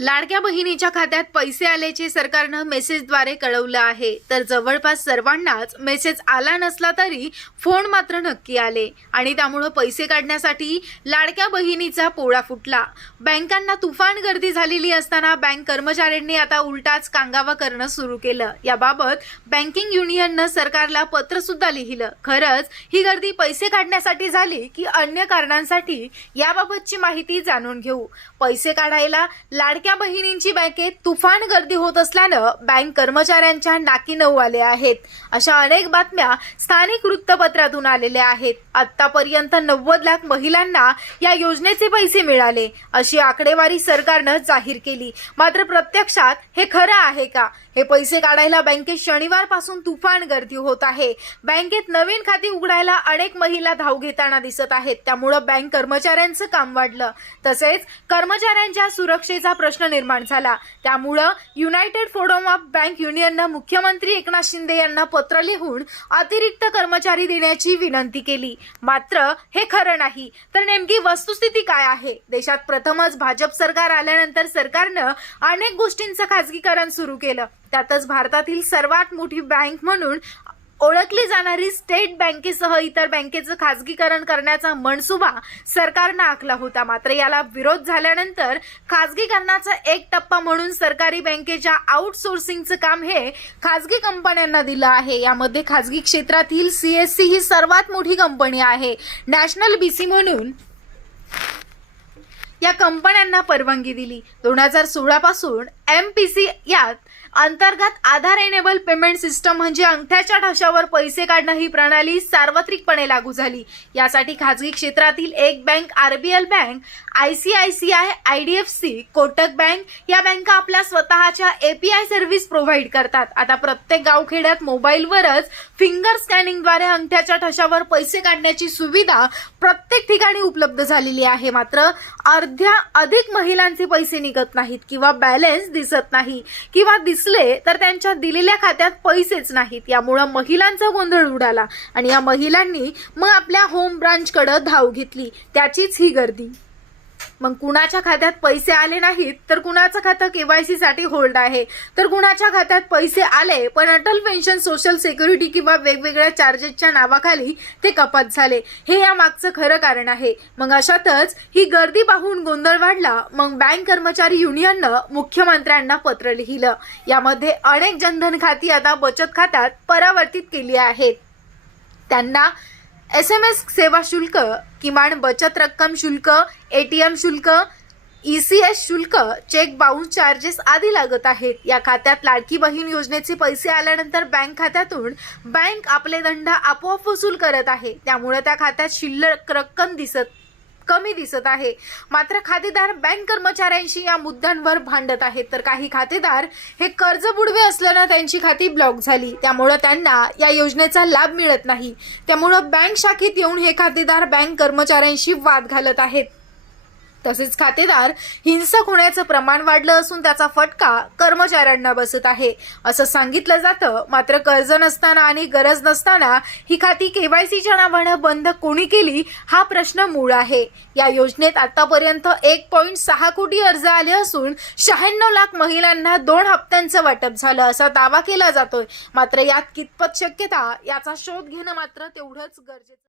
लाडक्या बहिणीच्या खात्यात पैसे आल्याचे सरकारनं मेसेजद्वारे कळवलं आहे. तर जवळपास सर्वांनाच मेसेज आला नसला तरी फोन मात्र नक्की आले आणि त्यामुळं पैसे काढण्यासाठी लाडक्या बहिणीचा पोळा फुटला. बँकांना तुफान गर्दी झालेली असताना बँक कर्मचाऱ्यांनी आता उलटाच कांगावा करणं सुरू केलं. याबाबत बँकिंग युनियननं सरकारला पत्र सुद्धा लिहिलं. खरंच ही गर्दी पैसे काढण्यासाठी झाली की अन्य कारणांसाठी याबाबतची माहिती जाणून घेऊ. पैसे काढायला लाडक्या बहिणींची बँकेत तुफान गर्दी होत असल्यानं बँक कर्मचाऱ्यांच्या नाकी नऊ आले आहेत. अशा अनेक बातम्या स्थानिक वृत्तपत्रातून आलेल्या आहेत. आतापर्यंत नव्वद लाख महिलांना या योजनेचे पैसे मिळाले. अशी आकडेवारी सरकारनं जाहीर केली. मात्र प्रत्यक्षात हे खरं आहे का? हे पैसे काढायला बँकेत शनिवारपासून तुफान गर्दी होत आहे. बँकेत नवीन खाती उघडायला अनेक महिला धाव घेताना दिसत आहेत. त्यामुळं बँक कर्मचाऱ्यांचं काम वाढलं. तसेच कर्मचाऱ्यांच्या सुरक्षेचा प्रश्न निर्माण झाला. त्यामुळं युनायटेड फोरम ऑफ बँक युनियननं मुख्यमंत्री एकनाथ शिंदे यांना पत्र लिहून अतिरिक्त कर्मचारी देण्याची विनंती केली. मात्र हे खरं नाही. तर नेमकी वस्तुस्थिती काय आहे? देशात प्रथमच भाजप सरकार आल्यानंतर सरकारनं अनेक गोष्टींचं खासगीकरण सुरू केलं. त्यातच भारतातील सर्वात मोठी बँक म्हणून ओळखली जाणारी स्टेट बँकेसह इतर बँकेचं खासगीकरण करण्याचा मनसुबा सरकारनं आखला होता. मात्र याला विरोध झाल्यानंतर खासगीकरणाचा एक टप्पा म्हणून सरकारी बँकेच्या आउटसोर्सिंगचं काम हे खासगी कंपन्यांना दिलं आहे. यामध्ये खासगी क्षेत्रातील सीएससी ही सर्वात मोठी कंपनी आहे. नॅशनल बीसी म्हणून या कंपन्यांना परवानगी दिली. दोन हजार सोळा पासून एम पी सी यात अंतर्गत आधार एनेबल पेमेंट सिस्टम म्हणजे अंगठ्याच्या ठशावर पैसे काढणं ही प्रणाली सार्वत्रिकपणे लागू झाली. यासाठी खाजगी क्षेत्रातील एक बँक आरबीएल बँक आयसीआयसीआय सी कोटक बँक या बँका आपल्या स्वतःच्या एपीआय सर्व्हिस प्रोव्हाइड करतात. आता प्रत्येक गावखेड्यात मोबाईलवरच फिंगर स्कॅनिंगद्वारे अंगठ्याच्या ठशावर पैसे काढण्याची सुविधा प्रत्येक ठिकाणी उपलब्ध झालेली आहे. मात्र अर्ध्या अधिक महिलांचे पैसे निघत नाहीत किंवा बॅलन्स दिसत नाही किंवा दिसले तर त्यांच्या दिलेल्या खात्यात पैसेच नाहीत. यामुळं महिलांचा गोंधळ उडाला आणि या महिलांनी मग आपल्या होम ब्रांचकडे धाव घेतली. त्याचीच ही गर्दी. मग कुणाच्या खात्यात पैसे आले नाहीत तर कुणाचं खातं केवायसी साठी होल्ड आहे? तर कुणाच्या खात्यात पैसे आले पण अटल पेन्शन सोशल सिक्युरिटी किंवा वेगवेगळ्या चार्जेसच्या नावाखाली ते कपात झाले? हे या मागचं खरं कारण आहे. मग अशातच ही गर्दी पाहून गोंधळ वाढला मग बँक कर्मचारी युनियननं मुख्यमंत्र्यांना पत्र लिहिलं. यामध्ये अनेक जनधन खाती आता बचत खात्यात परावर्तित केली आहेत. त्यांना एस एम एस सेवा शुल्क किमान बचत रक्कम शुल्क ए टी एम शुल्क ई सी एस शुल्क चेक बाउन्स चार्जेस आदी लागत आहेत. या खात्यात लाडकी बहीण योजनेचे पैसे आल्यानंतर बँक खात्यातून बँक आपले दंड आपोआप वसूल करत आहे. त्यामुळे त्या खात्यात शिल्लक रक्कम दिसत कमी दिसत आहे. मात्र खातेदार बँक कर्मचाऱ्यांशी या मुद्द्यांवर भांडत आहेत. तर काही खातेदार हे कर्ज बुडवे असल्यानं त्यांची खाती ब्लॉक झाली. त्यामुळं त्यांना या योजनेचा लाभ मिळत नाही. त्यामुळं बँक शाखेत येऊन हे खातेदार बँक कर्मचाऱ्यांशी वाद घालत आहेत. तसेच खातेदार हिंसक होण्याचं प्रमाण वाढलं असून त्याचा फटका कर्मचाऱ्यांना बसत आहे. असं सांगितलं जातं. मात्र कर्ज नसताना आणि गरज नसताना ही खाती केवायसीच्या नावानं बंद कोणी केली हा प्रश्न मूळ आहे. या योजनेत आतापर्यंत एक पॉईंट सहा कोटी अर्ज आले असून शहाण्णव लाख महिलांना दोन हप्त्यांचं वाटप झालं असा दावा केला जातोय. मात्र यात कितपत शक्यता याचा शोध घेणं मात्र तेवढंच गरजेचं